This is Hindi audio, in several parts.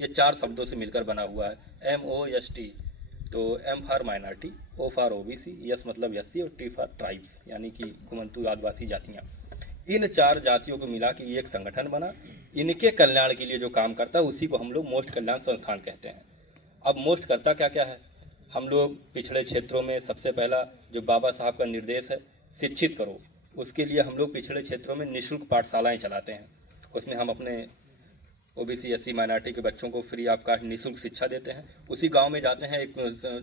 ये 4 शब्दों से मिलकर बना हुआ है, MOST। तो M for minority, O for OBC, S मतलब एससी और T फॉर ट्राइब्स, यानी कि घुमंतु आदिवासी जातियाँ। इन 4 जातियों को मिला के ये एक संगठन बना। इनके कल्याण के लिए जो काम करता है उसी को हम लोग मोस्ट कल्याण संस्थान कहते हैं। अब मोस्ट करता क्या क्या है? हम लोग पिछड़े क्षेत्रों में सबसे पहला जो बाबा साहब का निर्देश है, शिक्षित करो, उसके लिए हम लोग पिछड़े क्षेत्रों में निःशुल्क पाठशालाएं चलाते हैं। उसमें हम अपने OBC SC माइनॉरिटी के बच्चों को फ्री ऑफ कास्ट निःशुल्क शिक्षा देते हैं। उसी गांव में जाते हैं, एक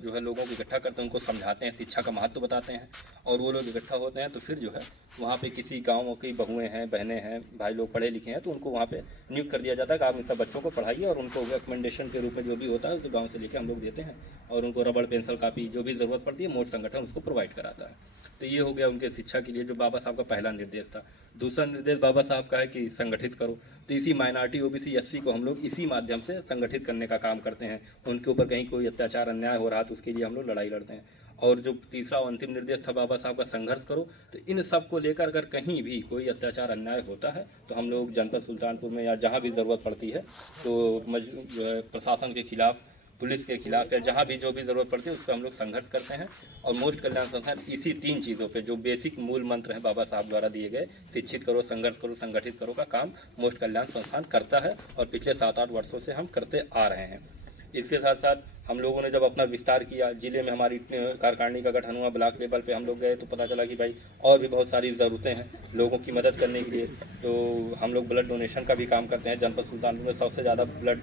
जो है लोगों को इकट्ठा करते हैं, उनको समझाते हैं, शिक्षा का महत्व बताते हैं। और वो लोग इकट्ठा होते हैं तो फिर जो है वहाँ पे किसी गाँव की बहुएँ हैं, बहनें हैं, भाई लोग पढ़े लिखे हैं, तो उनको वहाँ पे नियुक्त कर दिया जाता है कि आप इन सब बच्चों को पढ़ाइए, और उनको रिकमेंडेशन के रूप में जो भी होता है तो गाँव से लेकर हम लोग देते हैं, और उनको रबड़, पेंसिल, कापी जो भी ज़रूरत पड़ती है मोस्ट संगठन उसको प्रोवाइड कराता है। तो ये हो गया उनके शिक्षा के लिए जो बाबा साहब का पहला निर्देश था। दूसरा निर्देश बाबा साहब का है कि संगठित करो। तो इसी माइनॉरिटी OBC SC को हम लोग इसी माध्यम से संगठित करने का काम करते हैं। उनके ऊपर कहीं कोई अत्याचार अन्याय हो रहा तो उसके लिए हम लोग लड़ाई लड़ते हैं। और जो तीसरा और अंतिम निर्देश था बाबा साहब का, संघर्ष करो। तो इन सब को लेकर अगर कहीं भी कोई अत्याचार अन्याय होता है तो हम लोग जनपद सुल्तानपुर में या जहाँ भी ज़रूरत पड़ती है तो प्रशासन के खिलाफ, पुलिस के खिलाफ, या जहाँ भी जो भी ज़रूरत पड़ती है उस पर हम लोग संघर्ष करते हैं। और मोस्ट कल्याण संस्थान इसी 3 चीज़ों पे, जो बेसिक मूल मंत्र हैं बाबा साहब द्वारा दिए गए, शिक्षित करो, संघर्ष करो, संगठित करो, का काम मोस्ट कल्याण संस्थान करता है और पिछले 7-8 वर्षों से हम करते आ रहे हैं। इसके साथ साथ हम लोगों ने जब अपना विस्तार किया, जिले में हमारी कार्यकारिणी का गठन हुआ, ब्लॉक लेवल पे हम लोग गए तो पता चला कि भाई और भी बहुत सारी ज़रूरतें हैं लोगों की मदद करने के लिए। तो हम लोग ब्लड डोनेशन का भी काम करते हैं। जनपद सुल्तानपुर में सबसे ज़्यादा ब्लड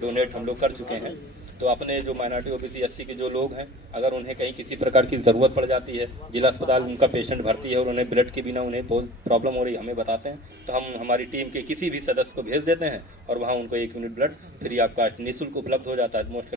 डोनेट हम लोग कर चुके हैं। तो अपने जो माइनॉरिटी OBC SC के जो लोग हैं, अगर उन्हें कहीं किसी प्रकार की ज़रूरत पड़ जाती है, जिला अस्पताल उनका पेशेंट भर्ती है और उन्हें ब्लड के बिना उन्हें बहुत प्रॉब्लम हो रही है, हमें बताते हैं, तो हम हमारी टीम के किसी भी सदस्य को भेज देते हैं और वहाँ उनको 1 unit blood free of cost निःशुल्क उपलब्ध हो जाता है। मोस्ट